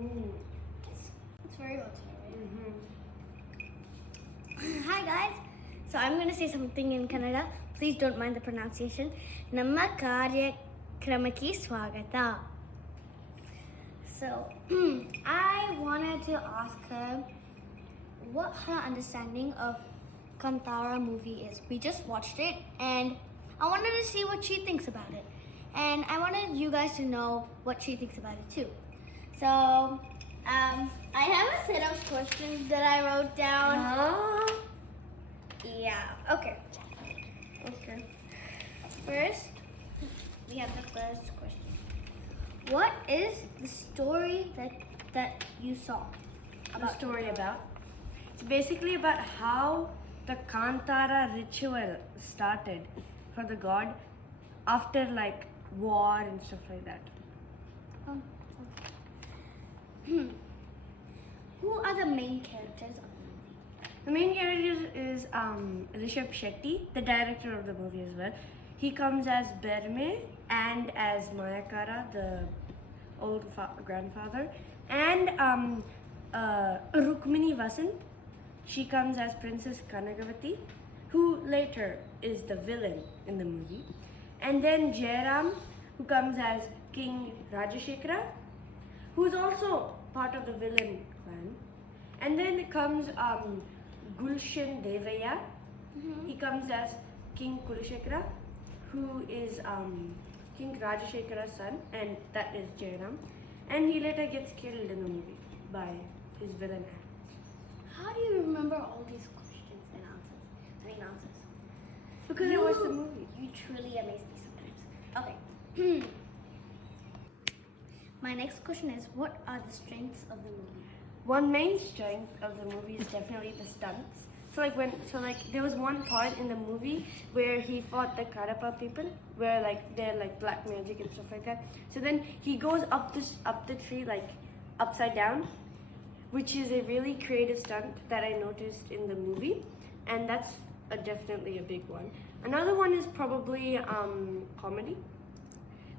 It's very motivating. Hi guys. So I'm going to say something in Kannada. Please don't mind the pronunciation. Namma ಕಾರ್ಯಕ್ರಮಕ್ಕೆ ಸ್ವಾಗತ. So I wanted to ask her what her understanding of Kantara movie is. We just watched it and I wanted to see what she thinks about it. And I wanted you guys to know what she thinks about it too. So I have a set of questions that I wrote down. Yeah, okay. First, we have the first question. What is the story that you saw? The story about? It's basically about how the Kantara ritual started for the god after like war and stuff like that. Okay. Who are the main characters of the movie? The main character is Rishabh Shetty, the director of the movie as well. He comes as Berme and as Mayakara, the old grandfather, and Rukmini Vasant. She comes as Princess Kanagavati, who later is the villain in the movie. And then Jairam, who comes as King Rajashekara, who's also part of the villain clan. And then comes Gulshan Devaya. He comes as King Kulashekara, who is King Rajashekara's son, and that is Jairam. And he later gets killed in the movie by his villain act. How do you remember all these questions and answers? Because I watched the movie. You truly amaze me sometimes. Okay. My next question is, what are the strengths of the movie? One main strength of the movie is definitely the stunts. So there was one part in the movie where he fought the Kadapa people, where like they're like black magic and stuff like that. So then he goes up the tree like upside down, which is a really creative stunt that I noticed in the movie, and that's definitely a big one. Another one is probably comedy.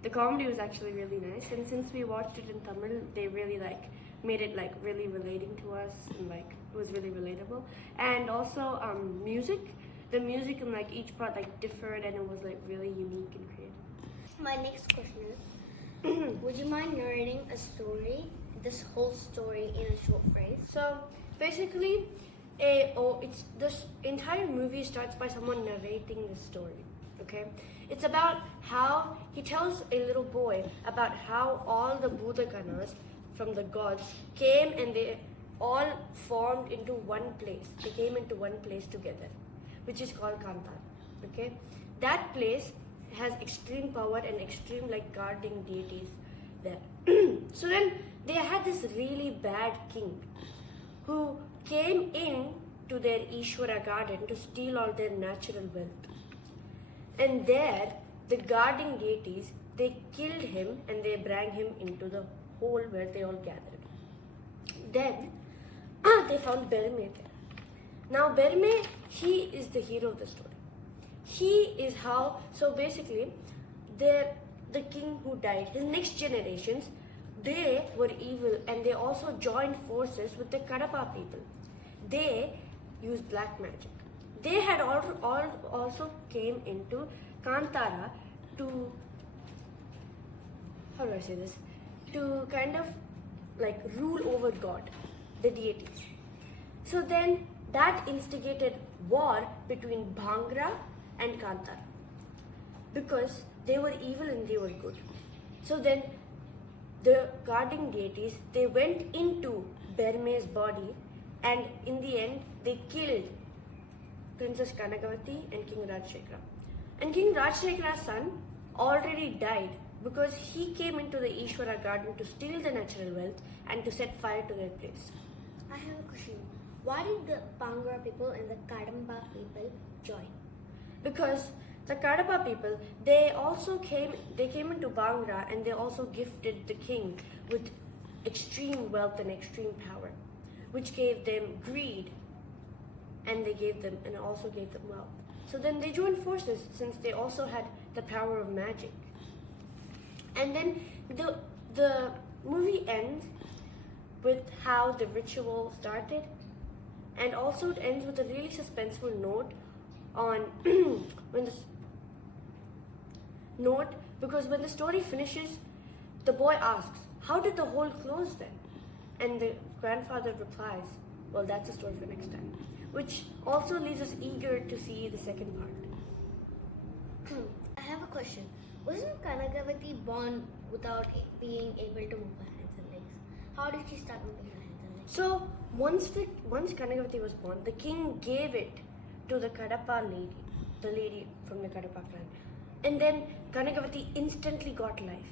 The comedy was actually really nice, and since we watched it in Tamil, they really like made it like really relating to us, and like it was really relatable. And also music. The music in like each part like differed, and it was like really unique and creative. My next question is, would you mind narrating this whole story in a short phrase? So basically, this entire movie starts by someone narrating the story. Okay, it's about how he tells a little boy about how all the Bhutaganas from the gods came and they all formed into one place. They came into one place together, which is called Kantara. Okay, that place has extreme power and extreme like guarding deities there. So then they had this really bad king who came in to their Ishwara garden to steal all their natural wealth. And there, the guarding deities, they killed him and they brought him into the hole where they all gathered. Then, they found Berme there. Now, Berme, he is the hero of the story. He is how, so basically, the king who died, his next generations, they were evil and they also joined forces with the Kadapa people. They used black magic. They had also came into Kantara to, how do I say this? To kind of like rule over God, the deities. So then that instigated war between Bhangra and Kantara because they were evil and they were good. So then the guarding deities, they went into Berme's body and in the end they killed Princess Kanagavati and King Rajashekara. And King Rajashekara's son already died because he came into the Ishwara garden to steal the natural wealth and to set fire to their place. I have a question. Why did the Bhangra people and the Kadamba people join? Because the Kadapa people, they came into Bhangra and they also gifted the king with extreme wealth and extreme power, which gave them greed and also gave them wealth. So then they joined forces since they also had the power of magic. And then the movie ends with how the ritual started, and also it ends with a really suspenseful note on when the note because when the story finishes, the boy asks, "How did the hole close then?" And the grandfather replies, "Well, that's a story for next time," which also leaves us eager to see the second part. I have a question. Wasn't Kanagavati born without being able to move her hands and legs? How did she start moving her hands and legs? So once Kanagavati was born, the king gave it to the Kadapa lady, the lady from the Kadapa clan. And then Kanagavati instantly got life.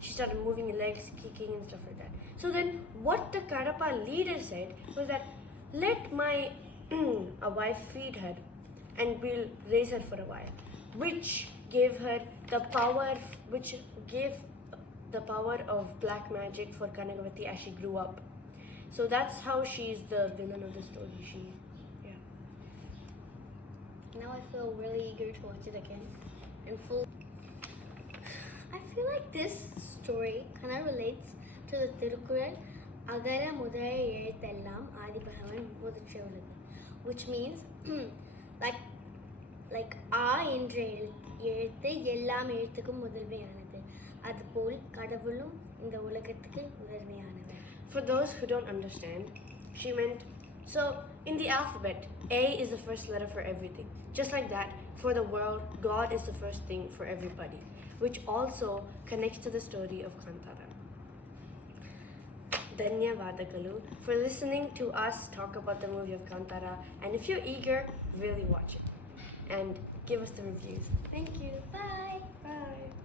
She started moving her legs, kicking and stuff like that. So then what the Kadapa leader said was that, let my a wife feed her and we'll raise her for a while. Which gave her the power, which gave the power of black magic for Kanagavati as she grew up. So that's how she's the villain of the story. Now I feel really eager to watch it again. In full. I feel like this story kind of relates to the Tirukural Agara Mudaya Ezhuthellam Adi Bhagavan Mudhicha Ulagam, which means like என்ற எழுத்து எல்லா எழுத்துக்கும் முதன்மையானது, அதுபோல் கடவுளும் இந்த உலகத்துக்கு முதன்மையானவர். For those who don't understand, she meant, so in the alphabet, A is the first letter for everything. Just like that, for the world, God is the first thing for everybody, which also connects to the story of Kantara. Dhanyavadagalu for listening to us talk about the movie of Kantara, and if you're eager, really watch it and give us the reviews. Thank you. Bye.